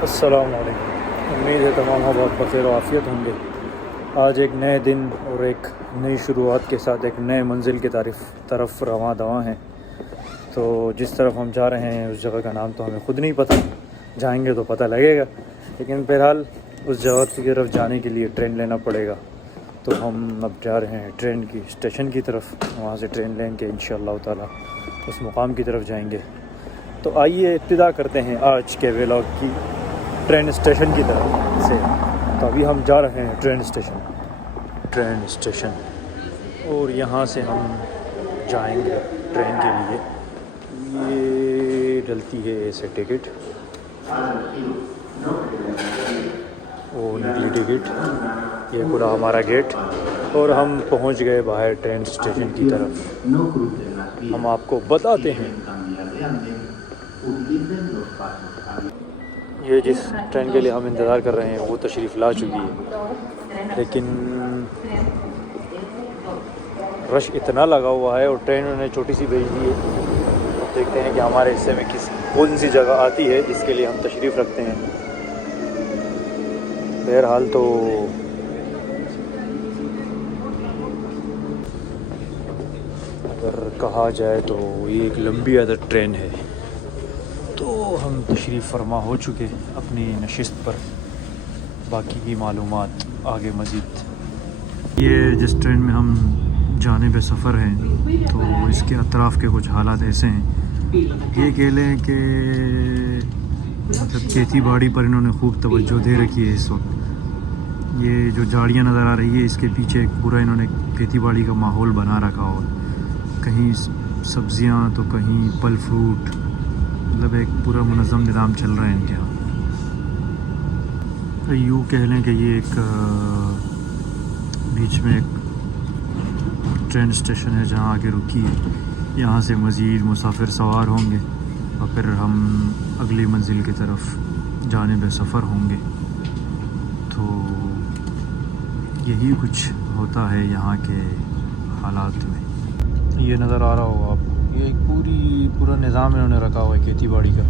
अस्सलाम वालेकुम। उम्मीद है तमाम बहुत बख़ैर और आफ़ियत होंगे। आज एक नए दिन और एक नई शुरुआत के साथ एक नए मंजिल की तरफ रवां दवां हैं। तो जिस तरफ हम जा रहे हैं उस जगह का नाम तो हमें ख़ुद नहीं पता, जाएंगे तो पता लगेगा। लेकिन बहरहाल उस जगह की तरफ जाने के लिए ट्रेन लेना पड़ेगा। तो हम अब जा रहे हैं ट्रेन की स्टेशन की तरफ। वहाँ से ट्रेन लेंगे इंशाअल्लाह ताला उस मुकाम की तरफ जाएंगे। तो आइए इब्तिदा करते हैं आज के व्लॉग की ट्रेन स्टेशन की तरफ से। तो अभी हम जा रहे हैं ट्रेन स्टेशन और यहाँ से हम जाएंगे ट्रेन के लिए। ये डलती है ऐसे टिकट, वो निकली टिकट, ये पूरा हमारा गेट और हम पहुँच गए बाहर ट्रेन स्टेशन की तरफ। हम आपको बताते हैं ये जिस ट्रेन के लिए हम इंतज़ार कर रहे हैं वो तशरीफ़ ला चुकी है, लेकिन रश इतना लगा हुआ है और ट्रेन उन्होंने छोटी सी भेज दी है। देखते हैं कि हमारे हिस्से में कौन सी जगह आती है जिसके लिए हम तशरीफ़ रखते हैं। बहरहाल तो अगर कहा जाए तो ये एक लंबी अदद ट्रेन है। तो हम तशरीफ़ फरमा हो चुके अपनी नशिस्त पर। बाकी की मालूमात आगे मज़ीद। ये जिस ट्रेन में हम जाने पे सफ़र हैं तो इसके अतराफ़ के कुछ हालात ऐसे हैं। ये कह लें कि मतलब खेती बाड़ी पर इन्होंने खूब तवज्जो दे रखी है इस वक्त। ये जो झाड़ियाँ नज़र आ रही है इसके पीछे पूरा इन्होंने खेती बाड़ी का माहौल बना रखा हो। कहीं सब्ज़ियाँ तो कहीं फल फ्रूट, मतलब एक पूरा मुनज़्ज़म निज़ाम चल रहा है इनके यहाँ। तो यूँ कह लें कि ये एक बीच में एक ट्रेन स्टेशन है जहाँ आके रुकी है। यहाँ से मज़ीद मुसाफिर सवार होंगे और फिर हम अगली मंजिल की तरफ जाने पे सफ़र होंगे। तो यही कुछ होता है यहाँ के हालात में। ये नज़र आ रहा होगा आप, ये एक पूरा निज़ाम इन्होंने रखा हुआ है खेती बाड़ी का।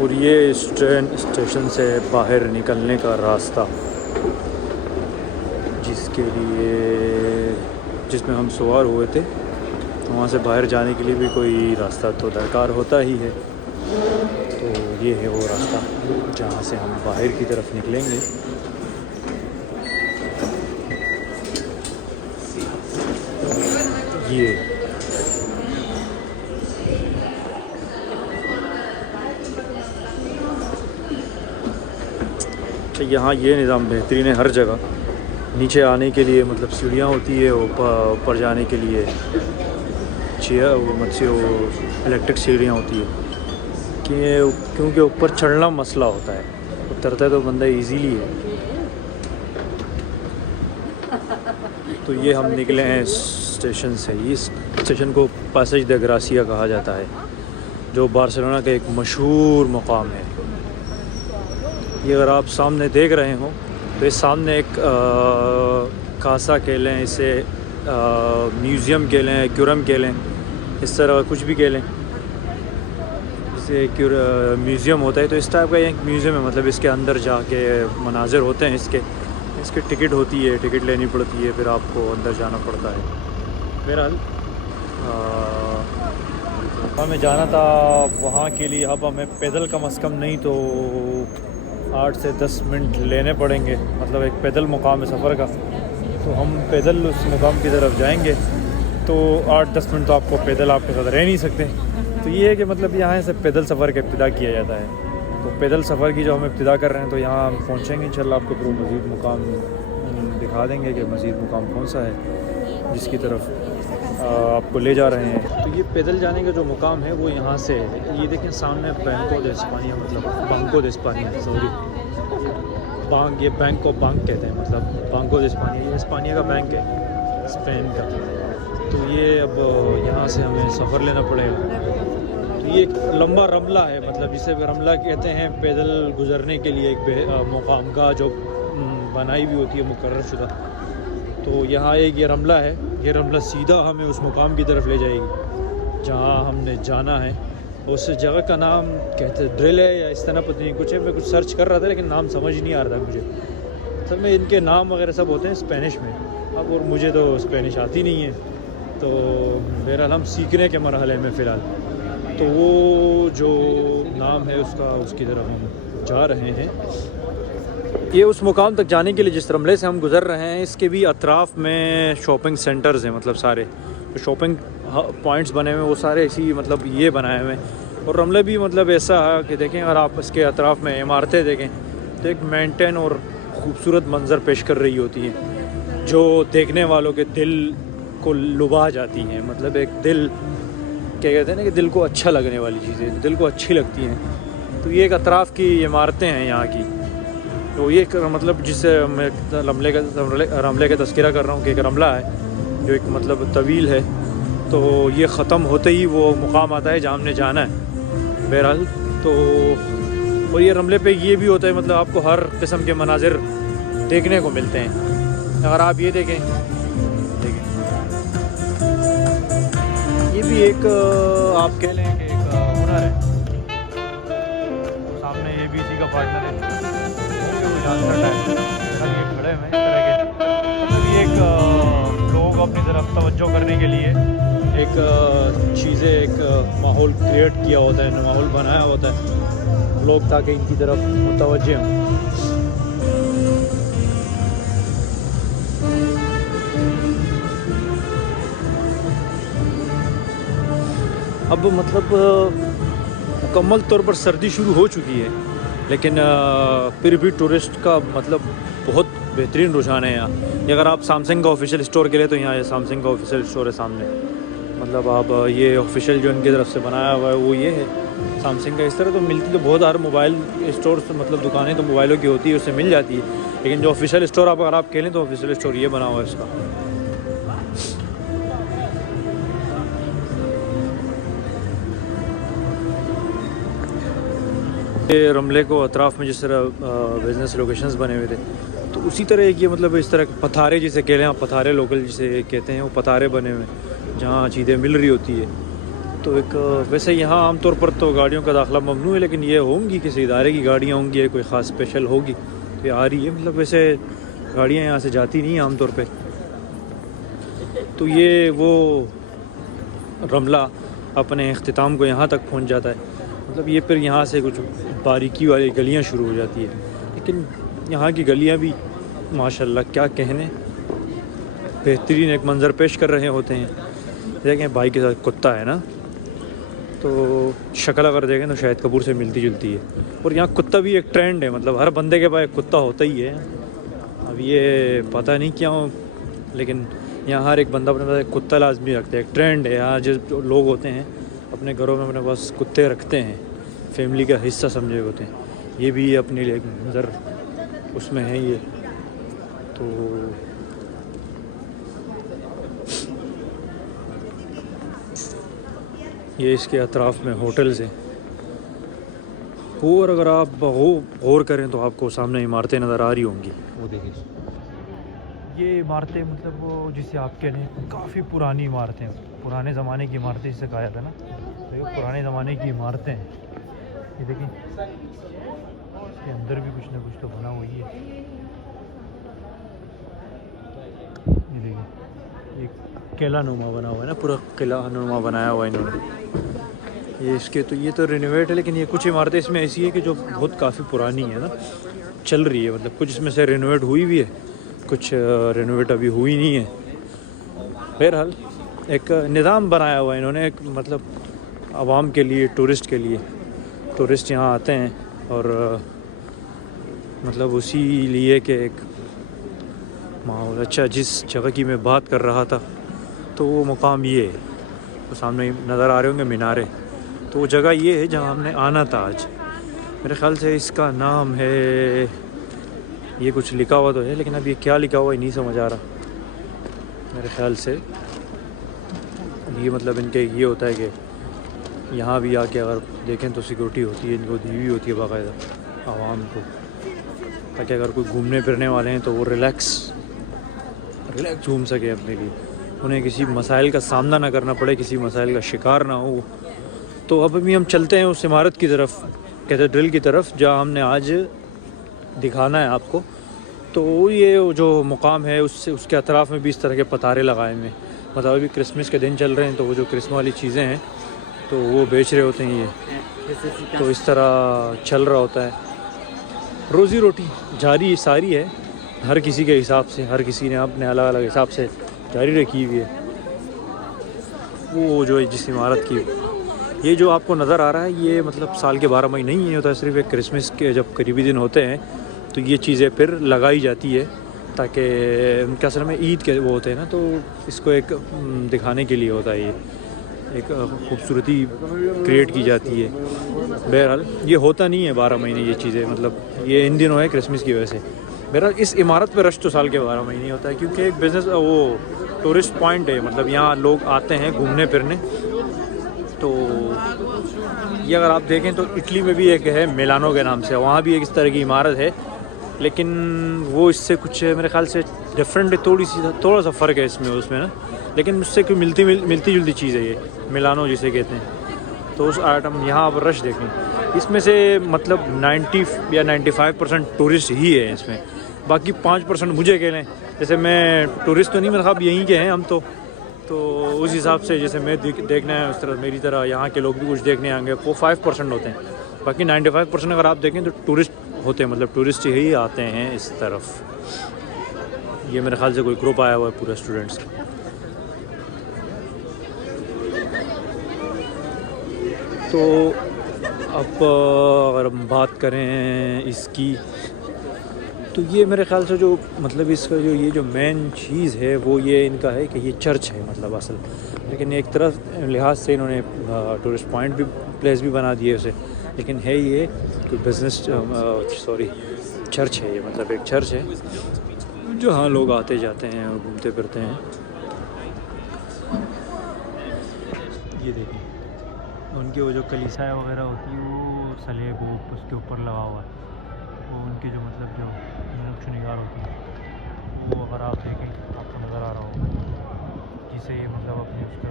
और ये इस ट्रेन स्टेशन से बाहर निकलने का रास्ता जिसमें हम सवार हुए थे, तो वहाँ से बाहर जाने के लिए भी कोई रास्ता तो दरकार होता ही है। तो ये है वो रास्ता जहाँ से हम बाहर की तरफ निकलेंगे। ये तो यहाँ ये निज़ाम बेहतरीन है हर जगह। नीचे आने के लिए मतलब सीढ़ियाँ होती है, ऊपर जाने के लिए इलेक्ट्रिक सीढ़ियाँ होती है क्योंकि ऊपर चढ़ना मसला होता है, उतरता है तो बंदा इजीली है। तो ये हम निकले हैं स्टेशन से। इस स्टेशन को पासेज द ग्रासिया कहा जाता है, जो बार्सिलोना का एक मशहूर मुकाम है। ये अगर आप सामने देख रहे हो तो इस सामने एक कासा कह लें, इसे म्यूज़ियम कह लें, क्यूरम कह लें, इस तरह कुछ भी कह लें। जैसे म्यूज़ियम होता है तो इस टाइप का एक म्यूज़ियम है। मतलब इसके अंदर जाके मनाज़िर होते हैं, इसकी टिकट होती है, टिकट लेनी पड़ती है, फिर आपको अंदर जाना पड़ता है। बहरहाल हमें जाना था वहाँ के लिए। अब हमें पैदल कम से कम नहीं तो 8 से 10 मिनट लेने पड़ेंगे। मतलब एक पैदल मुकाम है सफ़र का, तो हम पैदल उस मुकाम की तरफ जाएंगे। तो 8-10 मिनट तो आपको पैदल आपके साथ रह नहीं सकते। तो ये है कि मतलब यहाँ से पैदल सफ़र का इब्तिदा किया जाता है। तो पैदल सफ़र की जो हम इब्तिदा कर रहे हैं, तो यहाँ हम पहुँचेंगे इंशाल्लाह। आपको पूरा मज़ीद मुकाम दिखा देंगे कि मज़ीद मुकाम कौन सा है जिसकी तरफ आपको ले जा रहे हैं। तो ये पैदल जाने का जो मुकाम है वो यहाँ से है। ये देखें सामने बैंको दे स्पानिया, मतलब बांको दे स्पानिया, सॉरी बांक, ये बैंक को बांक कहते हैं, मतलब बांको दे स्पानिया, ये स्पानिया का बैंक है, स्पेन का। तो ये अब यहाँ से हमें सफ़र लेना पड़ेगा। तो ये एक लंबा रमला है, मतलब जिसे रमला कहते हैं पैदल गुज़रने के लिए एक मुकाम का जो बनाई हुई होती है मुकर्रर शुदा। तो यहाँ एक ये रमला है, ये रमला सीधा हमें उस मुकाम की तरफ ले जाएगी। जहाँ हमने जाना है। उस जगह का नाम कहते ड्रिल है या इस तरह पता नहीं कुछ है। मैं कुछ सर्च कर रहा था लेकिन नाम समझ नहीं आ रहा था मुझे। असल में इनके नाम वगैरह सब होते हैं स्पेनिश में। अब और मुझे तो स्पेनिश आती नहीं है, तो बहरहाल हम सीखने के मरहले में फ़िलहाल। तो वो जो नाम है उसका, उसकी तरफ हम जा रहे हैं। ये उस मुकाम तक जाने के लिए जिस रमले से हम गुज़र रहे हैं, इसके भी अतराफ़ में शॉपिंग सेंटर्स हैं। मतलब सारे जो शॉपिंग पॉइंट्स बने हुए हैं वो सारे इसी मतलब ये बनाए हुए हैं। और रमले भी मतलब ऐसा है कि देखें अगर आप इसके अतराफ़ में इमारतें देखें तो एक मेंटेन और ख़ूबसूरत मंज़र पेश कर रही होती हैं जो देखने वालों के दिल को लुभा जाती हैं। मतलब एक दिल क्या कहते हैं ना कि दिल को अच्छा लगने वाली चीज़ें दिल को अच्छी लगती हैं। तो ये एक अतराफ़ की इमारतें हैं यहाँ की। तो ये मतलब जिससे मैं रमले का तज़किरा कर रहा हूँ कि एक रमला है जो एक मतलब तवील है। तो ये ख़त्म होते ही वो मुकाम आता है जहाँ हमने जाना है बहरहाल। तो और ये रमले पे ये भी होता है मतलब आपको हर किस्म के मनाजिर देखने को मिलते हैं। अगर आप ये देखें ये भी एक आप कह लें कि एक हुनर है। सामने ये भी इसी का पार्टनर है ये खड़े हुए इस तरह के। मतलब ये एक लोगों को अपनी तरफ तवज्जो करने के लिए एक चीज़ें एक माहौल क्रिएट किया होता है, माहौल बनाया होता है लोग ताकि इनकी तरफ मुतवज्जे हों। अब मतलब मुकम्मल तौर पर सर्दी शुरू हो चुकी है लेकिन फिर भी टूरिस्ट का मतलब बहुत बेहतरीन रुझान है यहाँ। अगर आप सैमसंग का ऑफिशियल स्टोर के लिए तो यहाँ सैमसंग का ऑफिशियल स्टोर है सामने। मतलब आप ये ऑफिशियल जो इनकी तरफ से बनाया हुआ है वो ये है सैमसंग का। इस तरह तो मिलती तो बहुत सारे मोबाइल स्टोर मतलब दुकानें तो मोबाइलों की होती है उससे मिल जाती है, लेकिन जो ऑफिशियल स्टोर आप अगर आप कह लें तो ऑफिशियल स्टोर ये बना हुआ है इसका। रमले को अतराफ़ में जिस तरह बिज़नेस लोकेशंस बने हुए थे तो उसी तरह एक ये मतलब इस तरह पथारे जिसे कह लें आप, पथारे लोकल जिसे कहते हैं, वो पथारे बने हुए जहाँ चीज़ें मिल रही होती है। तो एक वैसे यहाँ आमतौर पर तो गाड़ियों का दाखिला ममनू है, लेकिन ये होंगी किसी इदारे की गाड़ियाँ होंगी, कोई ख़ास स्पेशल होगी तो ये आ रही है। मतलब वैसे गाड़ियाँ यहाँ से जाती नहीं आमतौर पर। तो ये वो रमला अपने अख्तिताम को यहाँ तक पहुँच जाता है। मतलब ये फिर यहाँ से कुछ बारीकी वाली गलियाँ शुरू हो जाती है, लेकिन यहाँ की गलियाँ भी माशाल्लाह क्या कहने बेहतरीन एक मंज़र पेश कर रहे होते हैं। देखें भाई के साथ कुत्ता है ना, तो शक्ल अगर देखें तो शायद कपूर से मिलती जुलती है। और यहाँ कुत्ता भी एक ट्रेंड है, मतलब हर बंदे के पास एक कुत्ता होता ही है। अब ये पता नहीं क्या हो, लेकिन यहाँ हर एक बंदा अपने पास एक कुत्ता लाजमी रखता है। एक ट्रेंड है यहाँ, जो लोग होते हैं अपने घरों में अपने पास कुत्ते रखते हैं, फैमिली का हिस्सा समझे होते हैं। ये भी अपने लिए नज़र उसमें है ये। तो ये इसके अतराफ़ में होटल्स हैं। और अगर आप गौर करें तो आपको सामने इमारतें नज़र आ रही होंगी। वो देखिए ये इमारतें मतलब वो जिसे आप कह लें काफ़ी पुरानी इमारतें, पुराने ज़माने की इमारतें जिसे कहा जाता है ना, तो ये पुराने ज़माने की इमारतें हैं। ये देखिए इसके अंदर भी कुछ ना कुछ तो बना हुआ ही है। ये देखिए ये किला नुमा बना हुआ है ना, पूरा किला नुमा बनाया हुआ है इन्होंने। ये इसके तो ये तो रिनोवेट है, लेकिन ये कुछ इमारतें इसमें ऐसी है कि जो बहुत काफ़ी पुरानी है ना, चल रही है। मतलब कुछ इसमें से रिनोवेट हुई भी है, कुछ रिनोवेट अभी हुई नहीं है। बहरहाल एक निज़ाम बनाया हुआ है इन्होंने, एक मतलब आवाम के लिए, टूरिस्ट के लिए। टूरिस्ट यहाँ आते हैं और मतलब उसी लिए कि एक माहौल अच्छा, जिस जगह की मैं बात कर रहा था तो वो मुकाम ये है, तो सामने नज़र आ रहे होंगे मीनारे। तो वो जगह ये है जहाँ हमने आना था आज। मेरे ख़्याल से इसका नाम है, ये कुछ लिखा हुआ तो है लेकिन अब ये क्या लिखा हुआ है नहीं समझ आ रहा। मेरे ख़्याल से ये मतलब इनके ये होता है कि यहाँ भी आके अगर देखें तो सिक्योरिटी होती है, इनको दी हुई होती है बाकायदा आवाम को, ताकि अगर कोई घूमने फिरने वाले हैं तो वो रिलैक्स घूम सके अपने लिए। उन्हें किसी मसाइल का सामना ना करना पड़े, किसी मसाइल का शिकार ना हो। तो अब अभी हम चलते हैं उस इमारत की तरफ, कैथेड्रल की तरफ, जहाँ हमने आज दिखाना है आपको। तो ये जो मुकाम है उससे उसके अतराफ़ में भी इस तरह के पतारे लगाए हुए हैं। मतलब अभी क्रिसमस के दिन चल रहे हैं, तो वो जो क्रिसमस वाली चीज़ें हैं तो वो बेच रहे होते हैं ये। तो इस तरह चल रहा होता है, रोज़ी रोटी जारी सारी है, हर किसी के हिसाब से, हर किसी ने अपने अलग अलग हिसाब से जारी रखी हुई है। वो जो जिस इमारत की ये जो आपको नज़र आ रहा है, ये मतलब साल के 12 महीने नहीं होता, सिर्फ एक क्रिसमस के जब करीबी दिन होते हैं तो ये चीज़ें फिर लगाई जाती है, ताकि उनके असल में ईद के वो होते हैं ना, तो इसको एक दिखाने के लिए होता है, ये एक खूबसूरती क्रिएट की जाती है। बहरहाल ये होता नहीं है 12 महीने ये चीज़ें, मतलब ये इन दिनों है क्रिसमस की वजह से। बहरहाल इस इमारत पर रश तो साल के 12 महीने होता है, क्योंकि एक बिज़नेस वो टूरिस्ट पॉइंट है, मतलब यहाँ लोग आते हैं घूमने फिरने। तो ये अगर आप देखें तो इटली में भी एक है मिलानो के नाम से, वहाँ भी एक इस तरह की इमारत है, लेकिन वो इससे कुछ मेरे ख्याल से डिफरेंट है, थोड़ा सा फ़र्क है इसमें उसमें ना, लेकिन उससे कोई मिलती जुलती चीज़ है ये मिलानो जिसे कहते हैं। तो उस आइटम यहाँ पर रश देखें, इसमें से मतलब 90 या 95% टूरिस्ट ही है इसमें, बाकी 5% मुझे कह लें, जैसे मैं टूरिस्ट तो नहीं, मेरे ख्याल यहीं के हैं हम तो उस हिसाब से जैसे मैं देखना है उस तरह मेरी तरह यहाँ के लोग भी कुछ देखने आएंगे, वो 5% होते हैं, बाकी 95% अगर आप देखें तो टूरिस्ट होते हैं, मतलब टूरिस्ट ही आते हैं इस तरफ। ये मेरे ख्याल से कोई ग्रुप आया हुआ है पूरा स्टूडेंट्स का। तो अब अगर हम बात करें इसकी, तो ये मेरे ख्याल से जो मतलब इसका जो ये जो मेन चीज़ है वो ये इनका है कि ये चर्च है, मतलब असल, लेकिन एक तरफ लिहाज से इन्होंने टूरिस्ट पॉइंट भी प्लेस भी बना दिए उसे, लेकिन है ये कोई बिज़नेस चर्च है, ये मतलब एक चर्च है जहाँ लोग आते जाते हैं और घूमते फिरते हैं। ये देखिए उनकी वो जो कलीसिया वगैरह होती है वो सलेब वो उसके ऊपर लगा हुआ है, वो उनकी जो मतलब जो नक्शनिगार होती है वो अगर आप देखें आपको नज़र आ रहा होगा, जिसे ये मतलब अपने उसके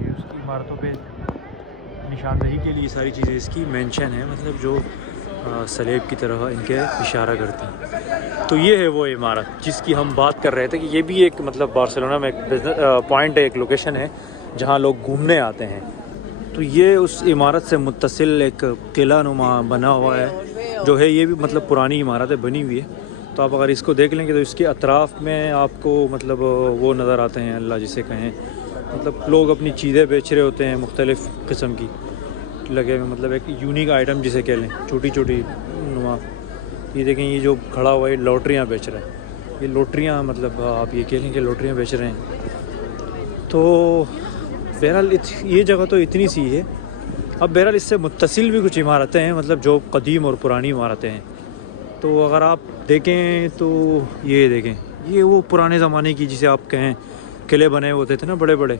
ये उसकी इमारतों पे निशानदही के लिए सारी चीज़ें इसकी मेंशन है, मतलब जो सलेब की तरह इनके इशारा करती हैं। तो ये है वो इमारत जिसकी हम बात कर रहे थे कि ये भी एक मतलब बार्सिलोना में एक बिजनेस पॉइंट है, एक लोकेशन है जहाँ लोग घूमने आते हैं। तो ये उस इमारत से मुत्तसिल एक किला नुमा बना हुआ है जो है, ये भी मतलब पुरानी इमारतें बनी हुई है। तो आप अगर इसको देख लेंगे तो इसके अतराफ़ में आपको मतलब वो नज़र आते हैं, अल्लाह जिसे कहें, मतलब लोग अपनी चीज़ें बेच रहे होते हैं मुख्तलिफ़ किस्म की लगे हुए, मतलब एक यूनिक आइटम जिसे कह लें, छोटी छोटी नुमा। ये देखें ये जो खड़ा हुआ है लॉटरियाँ बेच रहा है, ये लॉटरियाँ मतलब आप ये कह लें कि लॉटरियाँ बेच रहे हैं। तो बहरहाल ये जगह तो इतनी सी है। अब बहरहाल इससे मुत्तसिल भी कुछ इमारतें हैं, मतलब जो कदीम और पुरानी इमारतें हैं। तो अगर आप देखें तो ये देखें, ये वो पुराने ज़माने की जिसे आप कहें किले बने होते थे ना बड़े बड़े,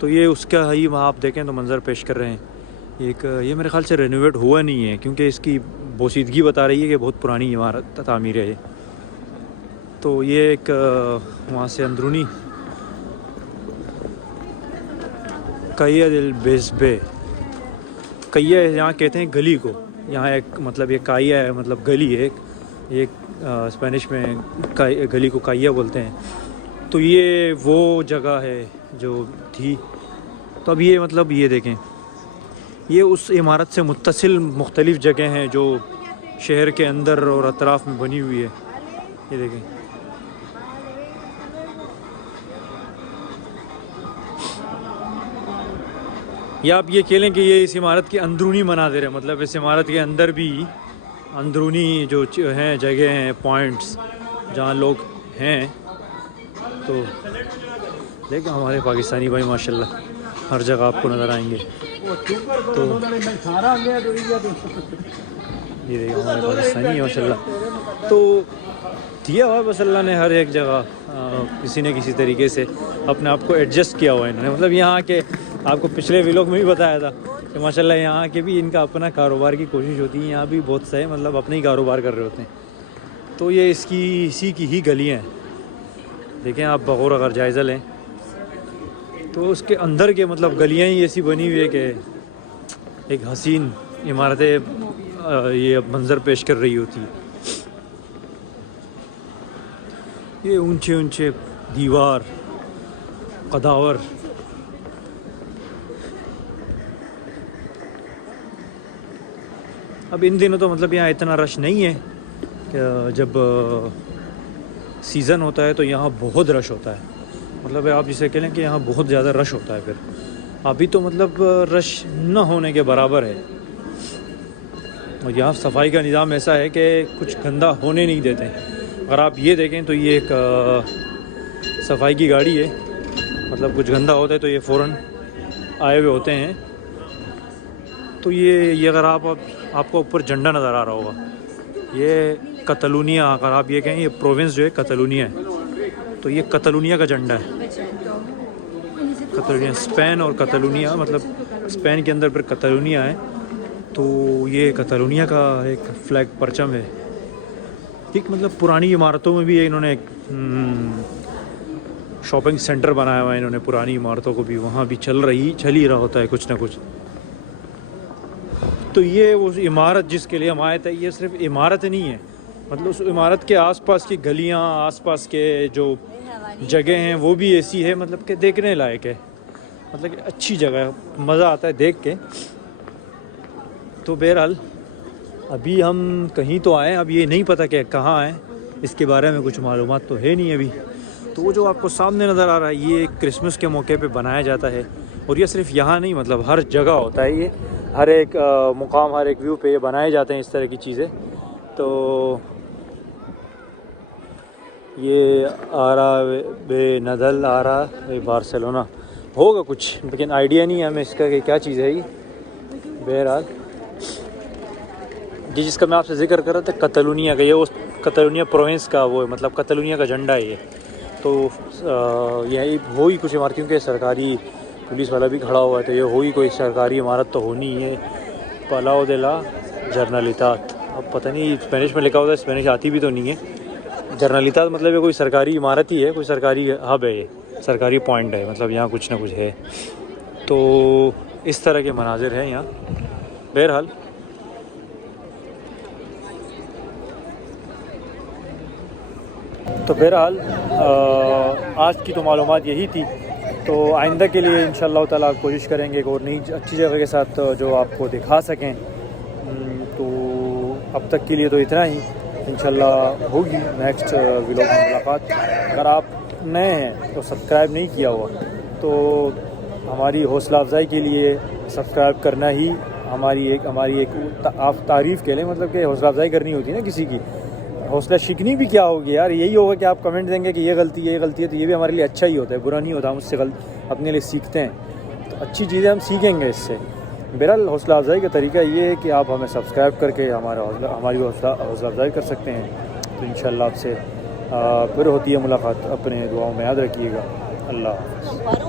तो ये उसका ही वहाँ आप देखें तो मंज़र पेश कर रहे हैं। एक ये मेरे ख़्याल से रेनोवेट हुआ नहीं है, क्योंकि इसकी बोसीदगी बता रही है कि बहुत पुरानी इमारत तामीर है। तो ये एक वहाँ से अंदरूनी कैया दिल बेसबे, कैया यहाँ कहते हैं गली को, यहाँ एक मतलब ये काया है, मतलब गली है एक स्पेनिश में गली को काया बोलते हैं। तो ये वो जगह है जो थी। तो अब ये मतलब ये देखें, ये उस इमारत से मुत्तसिल मुख्तलिफ़ जगह हैं जो शहर के अंदर और अतराफ़ में बनी हुई है। ये देखें, या आप ये कह लें कि ये इस इमारत के अंदरूनी मनाज़िर है, मतलब इस इमारत के अंदर भी अंदरूनी जो हैं जगह हैं, पॉइंट्स जहाँ लोग हैं। तो देखो हमारे पाकिस्तानी भाई माशाल्लाह हर जगह आपको नज़र आएंगे। तो ये देखो हमारे पाकिस्तानी है माशाल्लाह। तो दिया हुआ बस अल्लाह ने हर एक जगह किसी न किसी तरीके से अपने आप को एडजस्ट किया हुआ है इन्होंने। मतलब यहाँ के आपको पिछले व्लॉग में भी बताया था कि माशाल्लाह यहाँ के भी इनका अपना कारोबार की कोशिश होती है। यहाँ भी बहुत से मतलब अपने ही कारोबार कर रहे होते हैं। तो ये इसी की ही गलियाँ हैं। देखें आप बगौर अगर जायज़ा लें तो उसके अंदर के मतलब गलियां ही ऐसी बनी हुई है कि एक हसीन इमारतें ये मंज़र पेश कर रही होती है। ये ऊंचे ऊंचे दीवार, कदावर, अब इन दिनों तो मतलब यहाँ इतना रश नहीं है कि जब सीज़न होता है तो यहाँ बहुत रश होता है। मतलब आप जिसे कह लें कि यहाँ बहुत ज़्यादा रश होता है। फिर अभी तो मतलब रश न होने के बराबर है। और यहाँ सफाई का निज़ाम ऐसा है कि कुछ गंदा होने नहीं देते। अगर आप ये देखें तो ये एक सफाई की गाड़ी है। मतलब कुछ गंदा होता है तो ये फ़ौरन आए हुए होते हैं। तो ये अगर आपको ऊपर झंडा नज़र आ रहा होगा, ये कतलूनिया, अगर आप ये कहें ये प्रोविंस जो है कतलूनिया है, तो ये कतलूनिया का झंडा है। कतलूनिया, स्पेन और कतलूनिया, मतलब स्पेन के अंदर फिर कतलूनिया है, तो ये कतलूनिया का एक फ्लैग परचम है। एक मतलब पुरानी इमारतों में भी इन्होंने शॉपिंग सेंटर बनाया हुआ है इन्होंने। पुरानी इमारतों को भी वहाँ भी चल ही रहा होता है कुछ ना कुछ। तो ये उस इमारत जिसके लिए हम आए थे, ये सिर्फ इमारत नहीं है, मतलब उस इमारत के आसपास की गलियाँ, आसपास के जो जगह हैं वो भी ऐसी है मतलब कि देखने लायक है। मतलब कि अच्छी जगह है, मज़ा आता है देख के। तो बहरहाल अभी हम कहीं तो आए, अब ये नहीं पता कि कहाँ आए, इसके बारे में कुछ मालूमात तो है नहीं अभी। तो वो जो आपको सामने नज़र आ रहा है ये क्रिसमस के मौके पे बनाया जाता है। और ये सिर्फ यहाँ नहीं, मतलब हर जगह होता है ये। हर एक मुकाम, हर एक व्यू पे ये बनाए जाते हैं इस तरह की चीज़ें। तो ये आरा बे नदल, आरा बे बार्सिलोना होगा कुछ, लेकिन आइडिया नहीं है हमें इसका कि क्या चीज़ है ये। बहरहाल जिसका मैं आपसे जिक्र कर रहा था कतलूनिया का, ये उस कतलूनिया प्रोविंस का वो है, मतलब कतलूनिया का झंडा है ये। तो यही हो ही कुछ इमारतियों के सरकारी पुलिस वाला भी खड़ा हुआ है, तो ये हो ही कोई सरकारी इमारत तो होनी है। पलाओ दे ला जर्नलितात, अब पता नहीं स्पेनिश में लिखा होता है, स्पेनिश आती भी तो नहीं है। जर्नलितात मतलब ये कोई सरकारी इमारत ही है, कोई सरकारी हब है, ये सरकारी पॉइंट है, मतलब यहाँ कुछ ना कुछ है। तो इस तरह के मनाजिर हैं यहाँ। बहरहाल आज की तो मालूमात यही थी। तो आइंदा के लिए इंशाअल्लाह ताला कोशिश करेंगे और नई अच्छी जगह के साथ जो आपको दिखा सकें। तो अब तक के लिए तो इतना ही, इंशाअल्लाह होगी नेक्स्ट व्लॉग में मुलाकात। अगर आप नए हैं तो सब्सक्राइब नहीं किया हुआ तो हमारी हौसला अफजाई के लिए सब्सक्राइब करना ही हमारी एक आप तारीफ़ के लिए, मतलब कि हौसला अफजाई करनी होती है ना किसी की। हौसला शिकनी भी क्या होगी यार, यही होगा कि आप कमेंट देंगे कि ये गलती है तो ये भी हमारे लिए अच्छा ही होता है, बुरा नहीं होता। हम उससे अपने लिए सीखते हैं, तो अच्छी चीज़ें हम सीखेंगे इससे। बहरहाल हौसला अफजाई का तरीका ये है कि आप हमें सब्सक्राइब करके हमारी हौसला अफजाई कर सकते हैं। तो इंशाअल्लाह आपसे फिर होती है मुलाकात। अपने दुआओं में याद रखिएगा। अल्लाह हाफ़िज़।